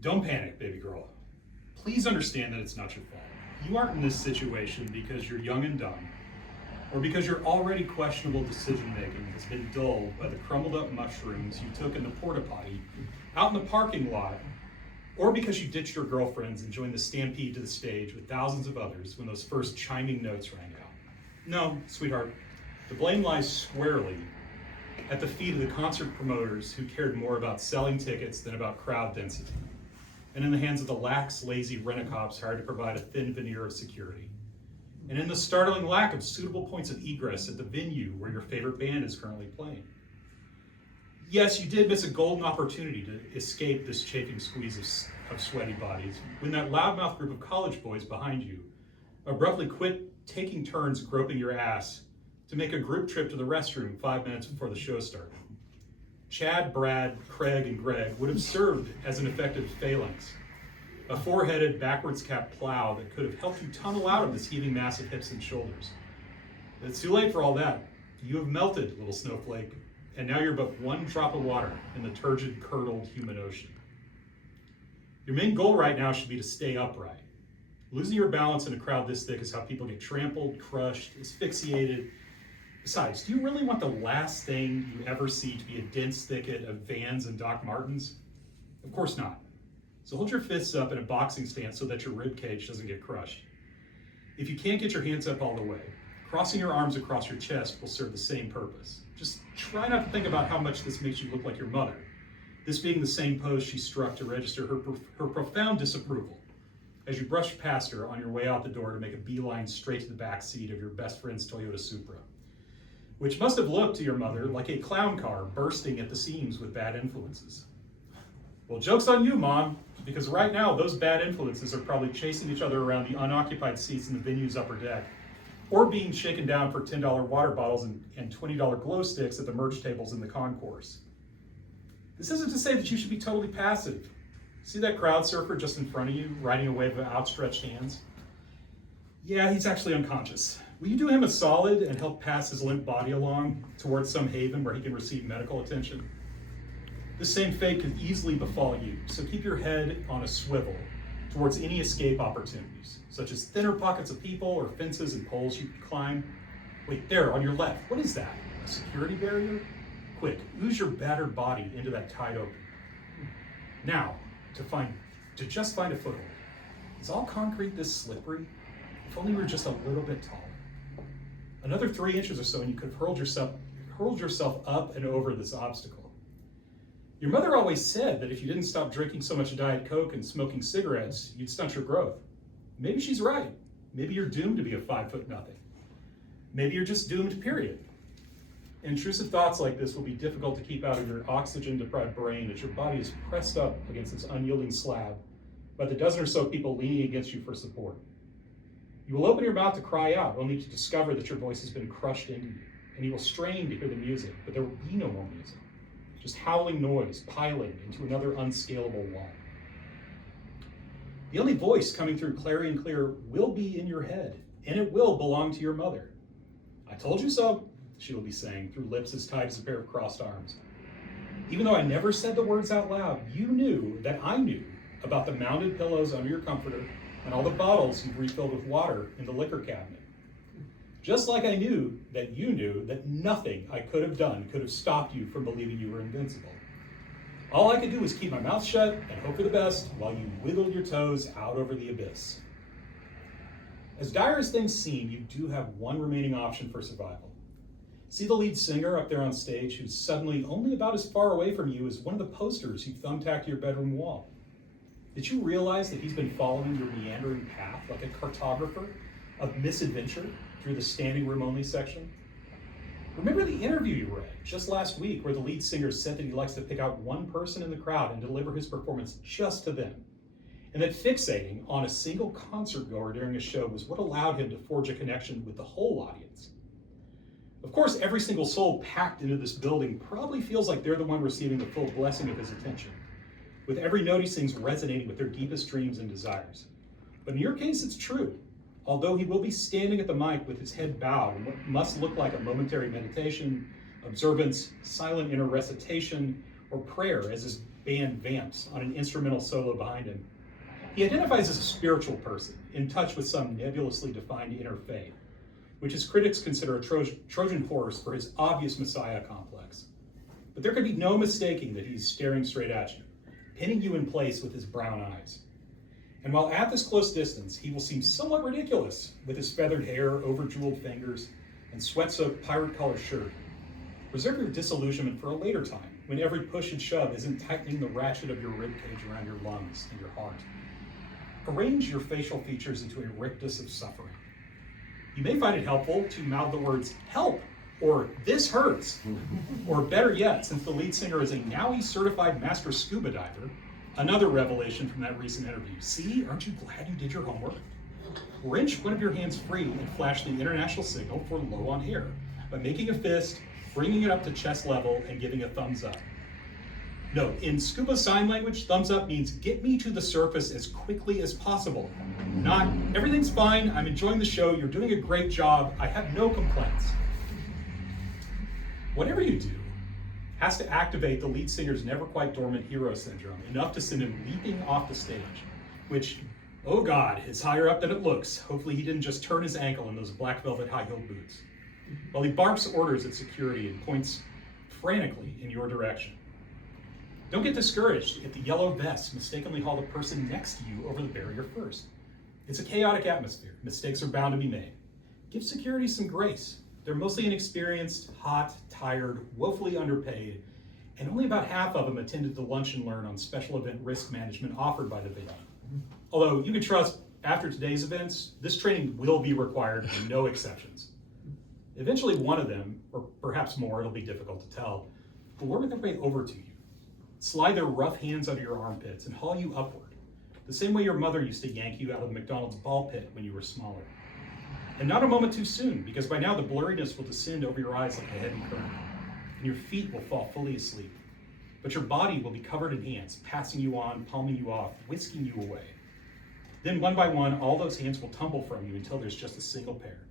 Don't panic, baby girl. Please understand that it's not your fault. You aren't in this situation because you're young and dumb, or because your already questionable decision making has been dulled by the crumbled up mushrooms you took in the porta potty out in the parking lot, or because you ditched your girlfriends and joined the stampede to the stage with thousands of others when those first chiming notes rang out. No, sweetheart, the blame lies squarely at the feet of the concert promoters who cared more about selling tickets than about crowd density, and in the hands of the lax, lazy rent-a-cops hired to provide a thin veneer of security, and in the startling lack of suitable points of egress at the venue where your favorite band is currently playing. Yes, you did miss a golden opportunity to escape this chafing squeeze of sweaty bodies when that loudmouth group of college boys behind you abruptly quit taking turns groping your ass to make a group trip to the restroom 5 minutes before the show started. Chad, Brad, Craig, and Greg would have served as an effective phalanx, a four-headed, backwards-capped plow that could have helped you tunnel out of this heaving mass of hips and shoulders. But it's too late for all that. You have melted, little snowflake, and now you're but one drop of water in the turgid, curdled human ocean. Your main goal right now should be to stay upright. Losing your balance in a crowd this thick is how people get trampled, crushed, asphyxiated. Besides, do you really want the last thing you ever see to be a dense thicket of Vans and Doc Martens? Of course not. So hold your fists up in a boxing stance so that your rib cage doesn't get crushed. If you can't get your hands up all the way, crossing your arms across your chest will serve the same purpose. Just try not to think about how much this makes you look like your mother, this being the same pose she struck to register her profound disapproval as you brushed past her on your way out the door to make a beeline straight to the back seat of your best friend's Toyota Supra, which must have looked to your mother like a clown car bursting at the seams with bad influences. Well, joke's on you, Mom, because right now those bad influences are probably chasing each other around the unoccupied seats in the venue's upper deck, or being shaken down for $10 water bottles and $20 glow sticks at the merch tables in the concourse. This isn't to say that you should be totally passive. See that crowd surfer just in front of you, riding a wave of outstretched hands? Yeah, he's actually unconscious. Will you do him a solid and help pass his limp body along towards some haven where he can receive medical attention? This same fate could easily befall you, so keep your head on a swivel towards any escape opportunities, such as thinner pockets of people or fences and poles you can climb. Wait, there, on your left, what is that? A security barrier? Quick, ooze your battered body into that tight opening. Now, to just find a foothold. Is all concrete this slippery? If only we were just a little bit taller. Another 3 inches or so and you could have hurled yourself up and over this obstacle. Your mother always said that if you didn't stop drinking so much Diet Coke and smoking cigarettes, you'd stunt your growth. Maybe she's right. Maybe you're doomed to be a 5'0". Maybe you're just doomed, period. Intrusive thoughts like this will be difficult to keep out of your oxygen-deprived brain as your body is pressed up against this unyielding slab by the dozen or so people leaning against you for support. You will open your mouth to cry out, only to discover that your voice has been crushed into you, and you will strain to hear the music, but there will be no more music. Just howling noise piling into another unscalable wall. The only voice coming through clarion clear will be in your head, and it will belong to your mother. I told you so, she will be saying through lips as tight as a pair of crossed arms. Even though I never said the words out loud, you knew that I knew about the mounted pillows under your comforter and all the bottles you've refilled with water in the liquor cabinet. Just like I knew that you knew that nothing I could have done could have stopped you from believing you were invincible. All I could do was keep my mouth shut and hope for the best while you wiggled your toes out over the abyss. As dire as things seem, you do have one remaining option for survival. See the lead singer up there on stage who's suddenly only about as far away from you as one of the posters you thumbtacked to your bedroom wall. Did you realize that he's been following your meandering path like a cartographer of misadventure through the standing room only section? Remember the interview you read just last week where the lead singer said that he likes to pick out one person in the crowd and deliver his performance just to them, and that fixating on a single concert goer during a show was what allowed him to forge a connection with the whole audience. Of course, every single soul packed into this building probably feels like they're the one receiving the full blessing of his attention, with every note he sings resonating with their deepest dreams and desires. But in your case, it's true. Although he will be standing at the mic with his head bowed in what must look like a momentary meditation, observance, silent inner recitation, or prayer as his band vamps on an instrumental solo behind him. He identifies as a spiritual person, in touch with some nebulously defined inner faith, which his critics consider a Trojan horse for his obvious messiah complex. But there can be no mistaking that he's staring straight at you, pinning you in place with his brown eyes. And while at this close distance, he will seem somewhat ridiculous with his feathered hair, over-jeweled fingers, and sweat-soaked pirate-collar shirt. Reserve your disillusionment for a later time, when every push and shove isn't tightening the ratchet of your ribcage around your lungs and your heart. Arrange your facial features into a rictus of suffering. You may find it helpful to mouth the words, "help," or "this hurts," or better yet, since the lead singer is a NAUI certified master scuba diver, another revelation from that recent interview. See, aren't you glad you did your homework? Wrench one of your hands free and flash the international signal for low on air by making a fist, bringing it up to chest level, and giving a thumbs up. Note, in scuba sign language, thumbs up means get me to the surface as quickly as possible. Not, everything's fine, I'm enjoying the show, you're doing a great job, I have no complaints. Whatever you do has to activate the lead singer's never quite dormant hero syndrome, enough to send him leaping off the stage, which, oh God, is higher up than it looks. Hopefully he didn't just turn his ankle in those black velvet high-heeled boots. While he barks orders at security and points frantically in your direction. Don't get discouraged if the yellow vests mistakenly haul the person next to you over the barrier first. It's a chaotic atmosphere. Mistakes are bound to be made. Give security some grace. They're mostly inexperienced, hot, tired, woefully underpaid, and only about half of them attended the lunch and learn on special event risk management offered by the venue. Although you can trust, after today's events, this training will be required and no exceptions. Eventually one of them, or perhaps more, it'll be difficult to tell, will work their way over to you. Slide their rough hands under your armpits and haul you upward, the same way your mother used to yank you out of the McDonald's ball pit when you were smaller. And not a moment too soon, because by now the blurriness will descend over your eyes like a heavy curtain, and your feet will fall fully asleep. But your body will be covered in hands, passing you on, palming you off, whisking you away. Then one by one, all those hands will tumble from you until there's just a single pair,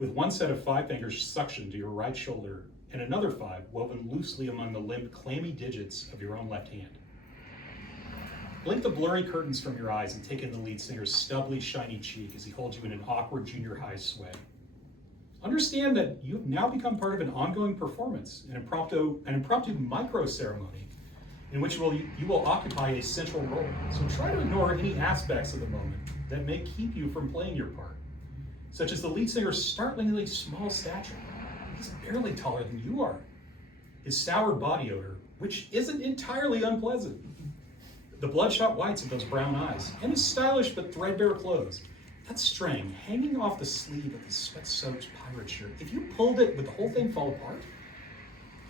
with one set of 5 fingers suctioned to your right shoulder and another 5 woven loosely among the limp, clammy digits of your own left hand. Blink the blurry curtains from your eyes and take in the lead singer's stubbly, shiny cheek as he holds you in an awkward junior high sway. Understand that you've now become part of an ongoing performance, an impromptu micro-ceremony in which you will occupy a central role. So try to ignore any aspects of the moment that may keep you from playing your part, such as the lead singer's startlingly small stature. He's barely taller than you are. His sour body odor, which isn't entirely unpleasant. The bloodshot whites of those brown eyes, and his stylish but threadbare clothes. That string hanging off the sleeve of his sweat-soaked pirate shirt. If you pulled it, would the whole thing fall apart?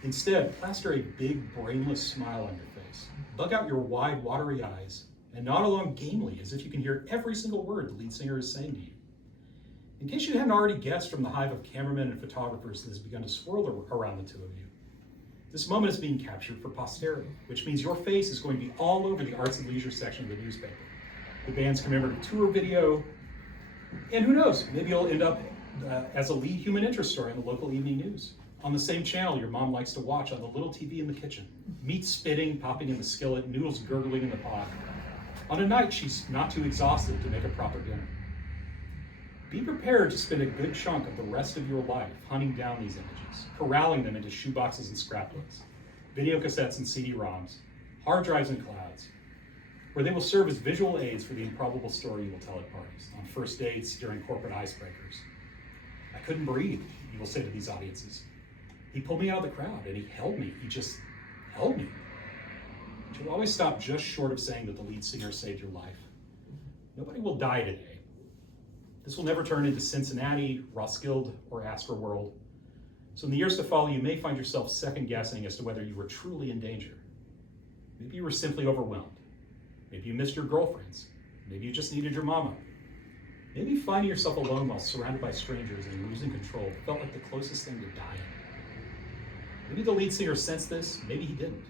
Instead, plaster a big, brainless smile on your face. Bug out your wide, watery eyes, and nod along gamely as if you can hear every single word the lead singer is saying to you. In case you hadn't already guessed from the hive of cameramen and photographers that has begun to swirl around the two of you, this moment is being captured for posterity, which means your face is going to be all over the arts and leisure section of the newspaper, the band's commemorative tour video, and who knows, maybe you'll end up as a lead human interest story in the local evening news, on the same channel your mom likes to watch on the little TV in the kitchen, meat spitting, popping in the skillet, noodles gurgling in the pot, on a night she's not too exhausted to make a proper dinner. Be prepared to spend a good chunk of the rest of your life hunting down these images, corralling them into shoeboxes and scrapbooks, video cassettes and CD-ROMs, hard drives and clouds, where they will serve as visual aids for the improbable story you will tell at parties, on first dates, during corporate icebreakers. I couldn't breathe, you will say to these audiences. He pulled me out of the crowd and he held me, he just held me. But you'll always stop just short of saying that the lead singer saved your life. Nobody will die today. This will never turn into Cincinnati, Roskilde, or Astroworld. So in the years to follow, you may find yourself second-guessing as to whether you were truly in danger. Maybe you were simply overwhelmed. Maybe you missed your girlfriends. Maybe you just needed your mama. Maybe finding yourself alone while surrounded by strangers and losing control felt like the closest thing to dying. Maybe the lead singer sensed this, maybe he didn't.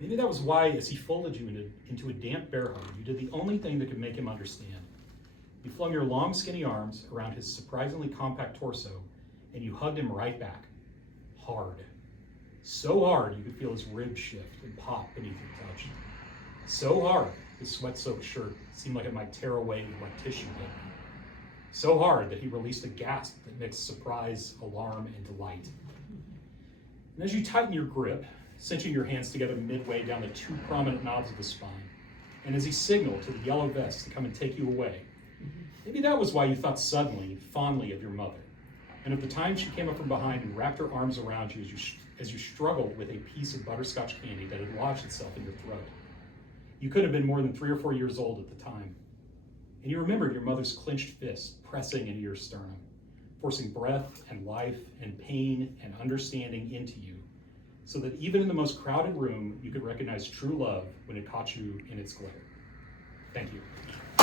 Maybe that was why, as he folded you into a damp bear hug, you did the only thing that could make him understand. You flung your long, skinny arms around his surprisingly compact torso, and you hugged him right back, hard. So hard you could feel his ribs shift and pop beneath your touch. So hard his sweat-soaked shirt seemed like it might tear away like tissue paper. So hard that he released a gasp that mixed surprise, alarm, and delight. And as you tighten your grip, cinching your hands together midway down the two prominent knobs of the spine, and as he signaled to the yellow vest to come and take you away, maybe that was why you thought suddenly, fondly of your mother, and of the time she came up from behind and wrapped her arms around you as you struggled with a piece of butterscotch candy that had lodged itself in your throat. You could have been more than 3 or 4 years old at the time, and you remembered your mother's clenched fist pressing into your sternum, forcing breath and life and pain and understanding into you, so that even in the most crowded room, you could recognize true love when it caught you in its glare. Thank you.